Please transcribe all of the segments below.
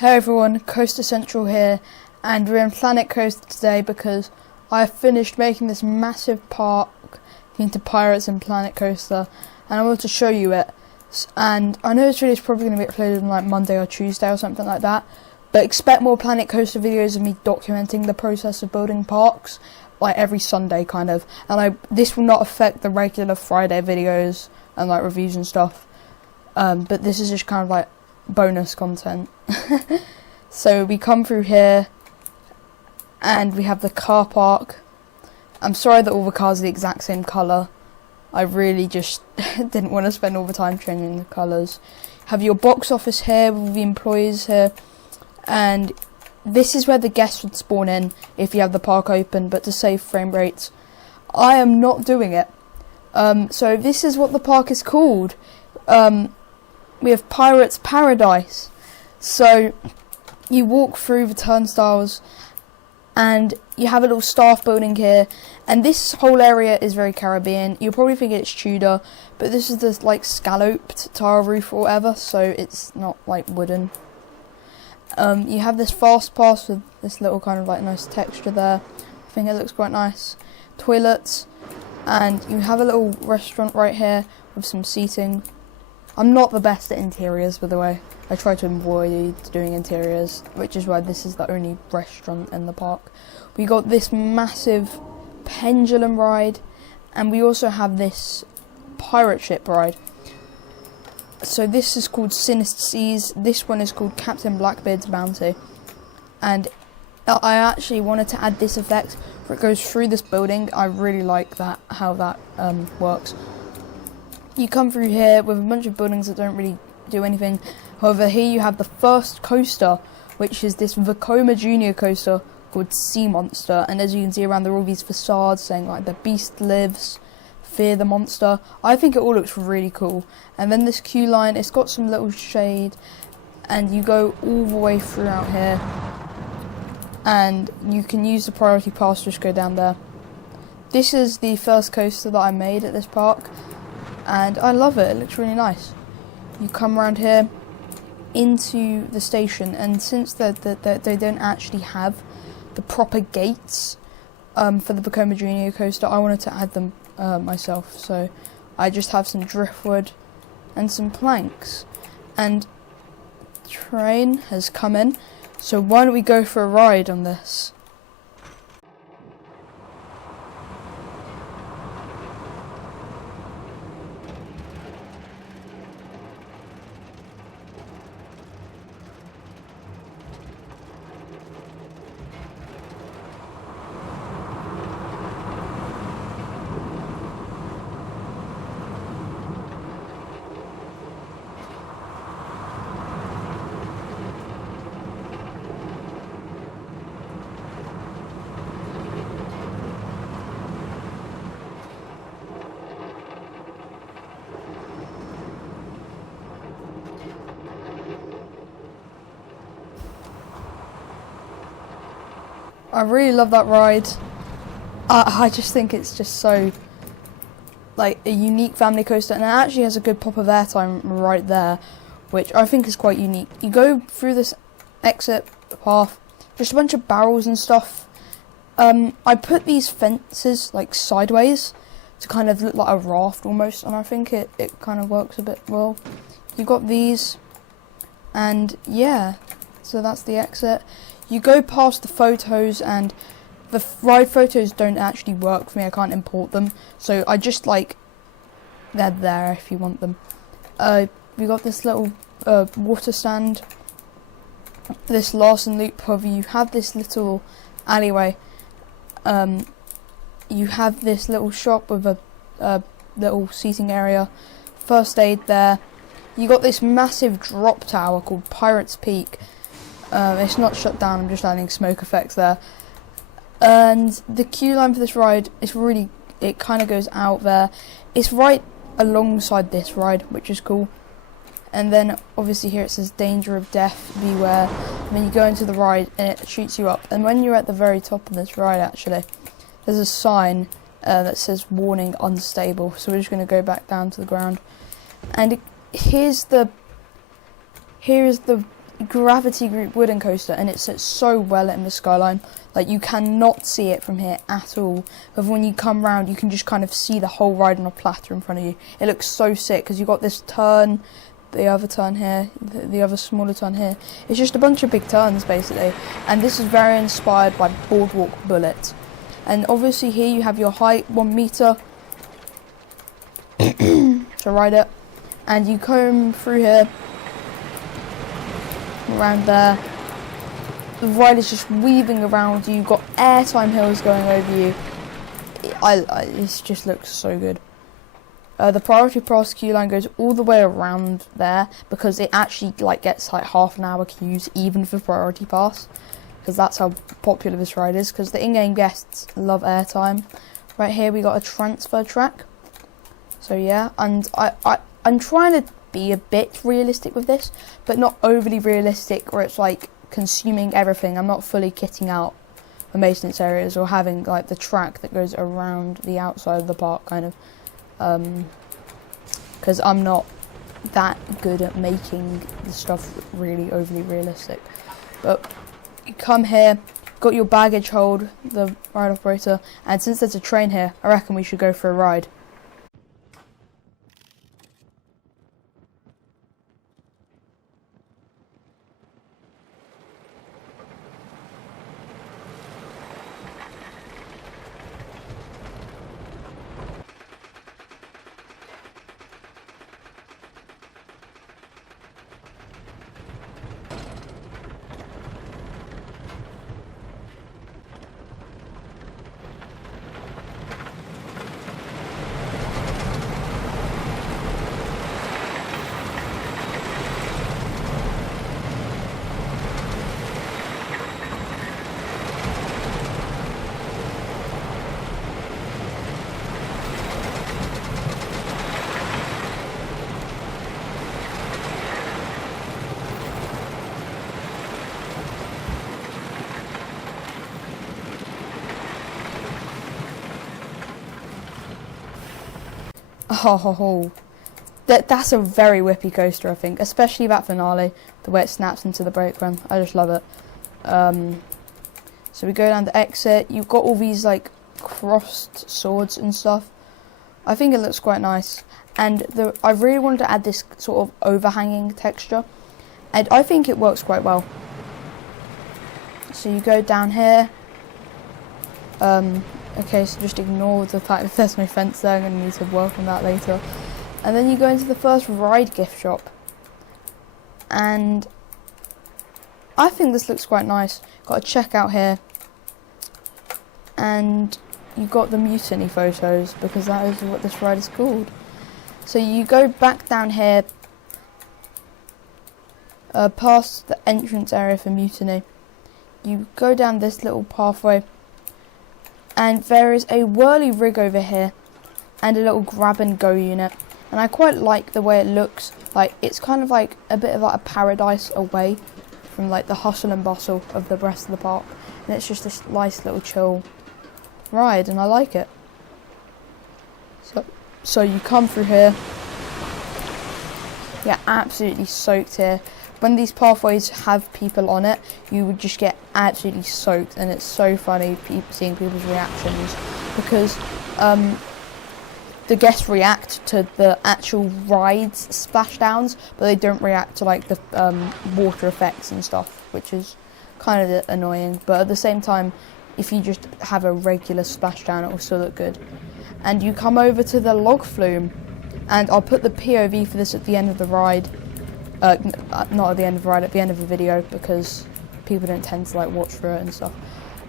Hey everyone, Coaster Central here, and we're in Planet Coaster today because I finished making this massive park into Pirates and Planet Coaster, and I want to show you it. And I know this video is probably going to be uploaded on like Monday or Tuesday or something like that, but expect more Planet Coaster videos of me documenting the process of building parks, like every Sunday kind of. And this will not affect the regular Friday videos and like reviews and stuff, but this is just kind of like bonus content. So we come through here and we have the car park. I'm sorry that all the cars are the exact same colour. I really just didn't want to spend all the time changing the colours. Have your box office here with the employees here, and this is where the guests would spawn in if you have the park open, but to save frame rates I am not doing it. So this is what the park is called. We have Pirates Paradise. So you walk through the turnstiles and you have a little staff building here, and this whole area is very Caribbean. You'll probably think it's Tudor, but this is this like scalloped tile roof or whatever, so it's not like wooden. You have this fast pass with this little kind of like nice texture there. I think it looks quite nice. Toilets, and you have a little restaurant right here with some seating. I'm not the best at interiors, by the way. I try to avoid doing interiors, which is why this is the only restaurant in the park. We got this massive pendulum ride, and we also have this pirate ship ride. So this is called Sinister Seas. This one is called Captain Blackbeard's Bounty. And I actually wanted to add this effect where it goes through this building. I really like that, how that works. You come through here with a bunch of buildings that don't really do anything. However, here you have the first coaster, which is this Vekoma Junior coaster called Sea Monster. And as you can see around there are all these facades saying like the beast lives, fear the monster. I think it all looks really cool. And then this queue line, it's got some little shade, and you go all the way throughout here. And you can use the priority pass, just go down there. This is the first coaster that I made at this park, and I love it. It looks really nice. You come around here into the station, and since they don't actually have the proper gates for the Vekoma Junior coaster, I wanted to add them myself. So I just have some driftwood and some planks, and train has come in. So why don't we go for a ride on this? I really love that ride. I just think it's just so like a unique family coaster, and it actually has a good pop of airtime right there, which I think is quite unique. You go through this exit path, just a bunch of barrels and stuff. I put these fences like sideways to kind of look like a raft almost, and I think it kind of works a bit well. You got these, and yeah, so that's the exit. You go past the photos, and the ride photos don't actually work for me. I can't import them, so I just like, they're there if you want them. We got this little water stand, this Larsen Loop. However, you have this little alleyway. You have this little shop with a little seating area, first aid there. You got this massive drop tower called Pirates Peak. It's not shut down, I'm just adding smoke effects there. And the queue line for this ride is really, it kind of goes out there. It's right alongside this ride, which is cool. And then obviously here it says danger of death, beware. And then you go into the ride and it shoots you up. And when you're at the very top of this ride, actually, there's a sign that says warning unstable. So we're just going to go back down to the ground. And here's the Gravity Group wooden coaster, and it sits so well in the skyline. Like, you cannot see it from here at all, but when you come round you can just kind of see the whole ride on a platter in front of you. It looks so sick because you've got this turn, the other turn here, the other smaller turn here. It's just a bunch of big turns basically, and this is very inspired by Boardwalk Bullet. And obviously here you have your height, 1 meter to ride it, and you come through here around there. The ride is just weaving around you. You've got airtime hills going over you. It just looks so good. The priority pass queue line goes all the way around there because it actually like gets like half an hour queues even for priority pass, because that's how popular this ride is, because the in-game guests love airtime. Right here we got a transfer track. So yeah, and I'm trying to be a bit realistic with this, but not overly realistic where it's like consuming everything. I'm not fully kitting out the maintenance areas or having like the track that goes around the outside of the park kind of, because I'm not that good at making the stuff really overly realistic. But you come here, got your baggage hold, the ride operator, and since there's a train here, I reckon we should go for a ride. Oh, that's a very whippy coaster, I think, especially that finale, the way it snaps into the brake run. I just love it. So we go down the exit. You've got all these like crossed swords and stuff. I think it looks quite nice, and I really wanted to add this sort of overhanging texture, and I think it works quite well. So you go down here. Okay, so just ignore the fact that there's no fence there. I'm going to need to work on that later. And then you go into the first ride gift shop, and I think this looks quite nice. Got a checkout here, and you've got the mutiny photos because that is what this ride is called. So you go back down here, past the entrance area for mutiny. You go down this little pathway, and there is a whirly rig over here and a little grab and go unit, and I quite like the way it looks. Like, it's kind of like a bit of like a paradise away from like the hustle and bustle of the rest of the park, and it's just this nice little chill ride, and I like it. So you come through here, you're absolutely soaked here. When these pathways have people on it, you would just get absolutely soaked, and it's so funny seeing people's reactions, because the guests react to the actual rides splashdowns, but they don't react to like the water effects and stuff, which is kind of annoying. But at the same time, if you just have a regular splashdown, it will still look good. And you come over to the log flume, and I'll put the POV for this at the end of the ride. Not at the end of the ride, at the end of the video, because people don't tend to like watch through it and stuff.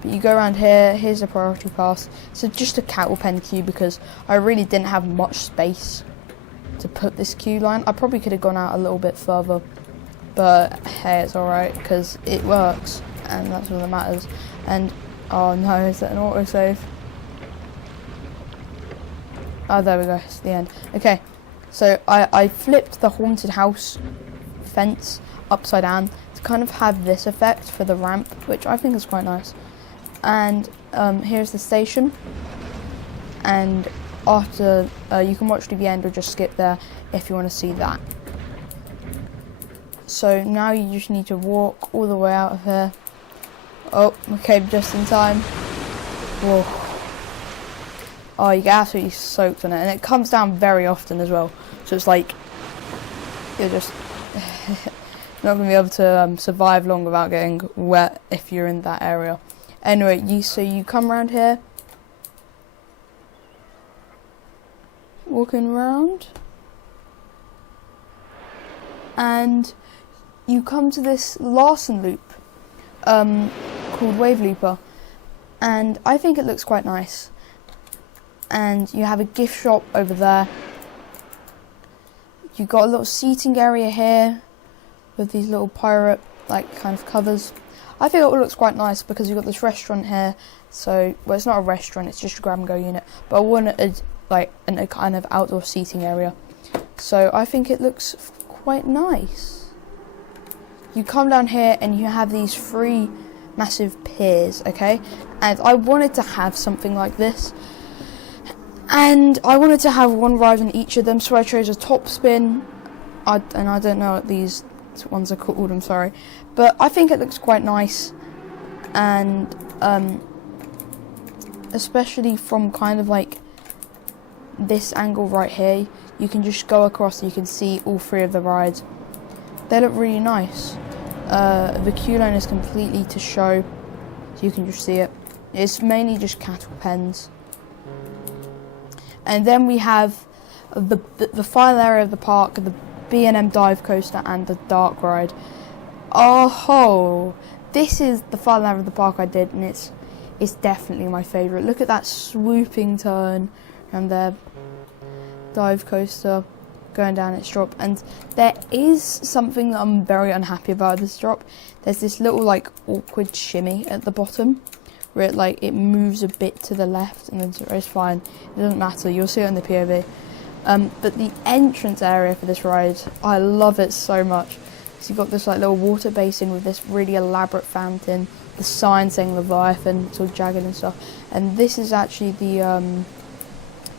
But you go around here, here's a priority pass. So just a cattle pen queue, because I really didn't have much space to put this queue line. I probably could have gone out a little bit further, but hey, it's alright, because it works, and that's all that matters. And oh no, is that an autosave? Oh, there we go, it's the end. Okay, so I flipped the haunted house fence upside down to kind of have this effect for the ramp, which I think is quite nice. And here's the station, and after you can watch to the end or just skip there if you want to see that. So now you just need to walk all the way out of here. Oh, okay, just in time. Whoa. Oh, you get absolutely soaked on it, and it comes down very often as well. So it's like you're just not going to be able to survive long without getting wet if you're in that area. Anyway, you come around here, walking around, and you come to this Larsen loop called Wave Looper, and I think it looks quite nice. And you have a gift shop over there. You've got a little seating area here with these little pirate like kind of covers. I think it looks quite nice because you've got this restaurant here. So, well, it's not a restaurant, it's just a grab and go unit, but I wanted like a kind of outdoor seating area. So I think it looks quite nice. You come down here and you have these 3 massive piers, okay? And I wanted to have something like this. And I wanted to have one ride on each of them, so I chose a top spin. And I don't know what these ones are called, I'm sorry. But I think it looks quite nice. And especially from kind of like this angle right here, you can just go across and you can see all 3 of the rides. They look really nice. The queue line is completely to show, so you can just see it. It's mainly just cattle pens. And then we have the final area of the park, the B&M dive coaster and the dark ride. Oh, this is the final area of the park I did, and it's definitely my favourite. Look at that swooping turn around there. Dive coaster going down its drop, and there is something that I'm very unhappy about this drop. There's this little like awkward shimmy at the bottom where it moves a bit to the left, and then it's fine, it doesn't matter, you'll see it on the POV. But the entrance area for this ride, I love it so much. So you've got this like little water basin with this really elaborate fountain, the sign saying Leviathan, it's all jagged and stuff, and this is actually the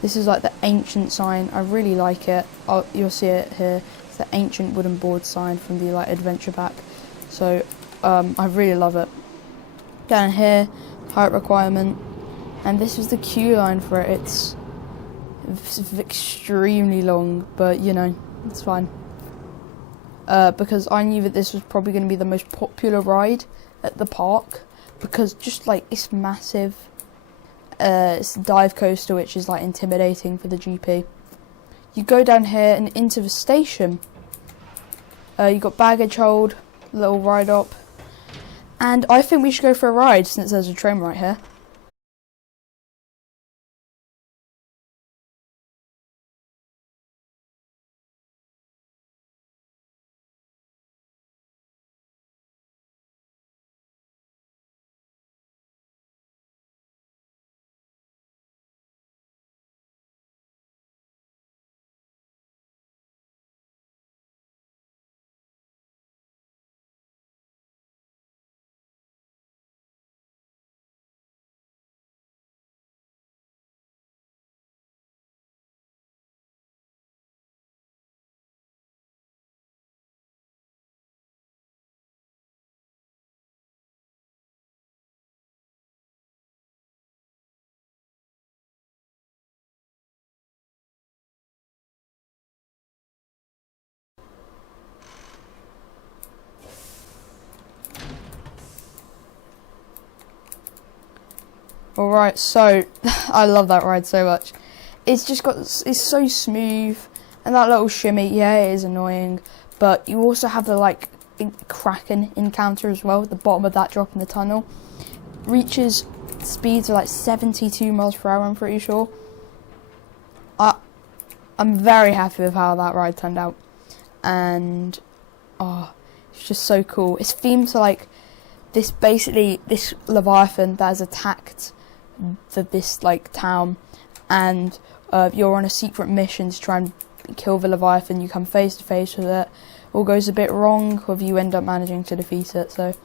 this is like the ancient sign. I really like it. You'll see it here. It's the ancient wooden board sign from the like adventure pack. So I really love it. Down here, height requirement, and this is the queue line for it. It's extremely long, but you know, it's fine. Because I knew that this was probably going to be the most popular ride at the park, because just like it's massive. It's a dive coaster, which is like intimidating for the GP. You go down here and into the station. You got baggage hold, little ride up, and I think we should go for a ride since there's a train right here. Alright, so I love that ride so much. It's so smooth, and that little shimmy, yeah, it is annoying, but you also have the like Kraken encounter as well at the bottom of that drop in the tunnel. Reaches speeds of like 72 miles per hour, I'm pretty sure. I'm very happy with how that ride turned out, and it's just so cool. It's themed to like this Leviathan that has attacked this like town, and you're on a secret mission to try and kill the Leviathan. You come face to face with it. All goes a bit wrong, or you end up managing to defeat it. So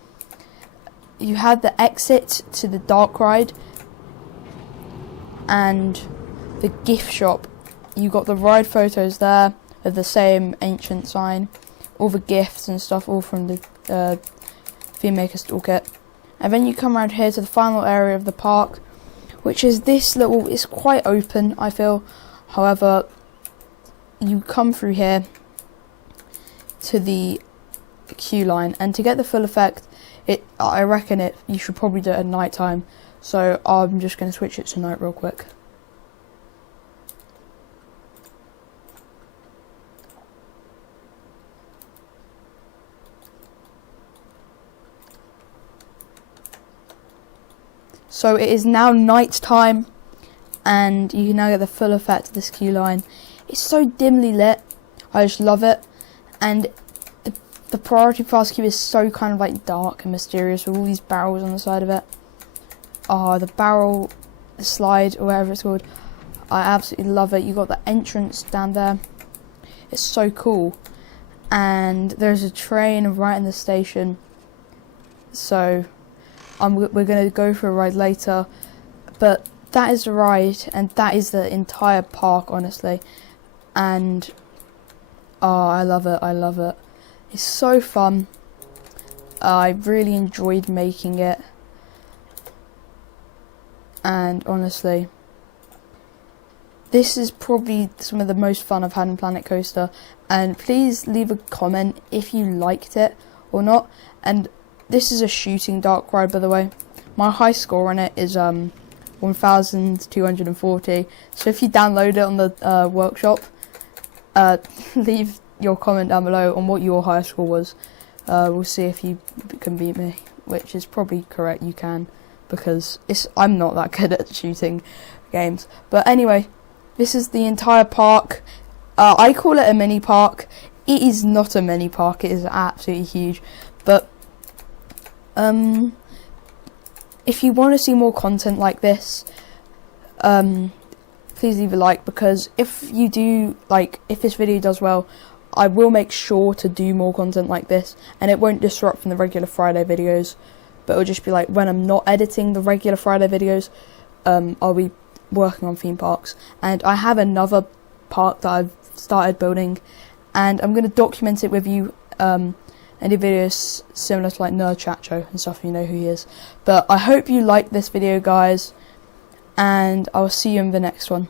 you had the exit to the dark ride and the gift shop. You got the ride photos there with the same ancient sign. all the gifts and stuff, all from the Theme Maker's Toolkit. And then you come around here to the final area of the park, which is this little, it's quite open, I feel. However, you come through here to the queue line, and to get the full effect, I reckon you should probably do it at night time. So I'm just going to switch it to night real quick. So it is now night time, and you can now get the full effect of this queue line. It's so dimly lit, I just love it, and the priority pass queue is so kind of like dark and mysterious with all these barrels on the side of it. Oh, the barrel slide, or whatever it's called, I absolutely love it. You got the entrance down there, it's so cool, and there's a train right in the station, so we're going to go for a ride later, but that is the ride, and that is the entire park, honestly. And oh, I love it, I love it. It's so fun. I really enjoyed making it, and honestly, this is probably some of the most fun I've had in Planet Coaster. And please leave a comment if you liked it or not. And this is a shooting dark ride, by the way. My high score on it is 1,240. So if you download it on the workshop, leave your comment down below on what your high score was. We'll see if you can beat me, which is probably correct. You can, because I'm not that good at shooting games. But anyway, this is the entire park. I call it a mini park. It is not a mini park. It is absolutely huge. But if you want to see more content like this, please leave a like, because if you do, if this video does well, I will make sure to do more content like this, and it won't disrupt from the regular Friday videos, but it'll just be like when I'm not editing the regular Friday videos, I'll be working on theme parks. And I have another park that I've started building, and I'm going to document it with you, and do videos similar to like Nerd Chacho and stuff, you know who he is. But I hope you liked this video, guys, and I'll see you in the next one.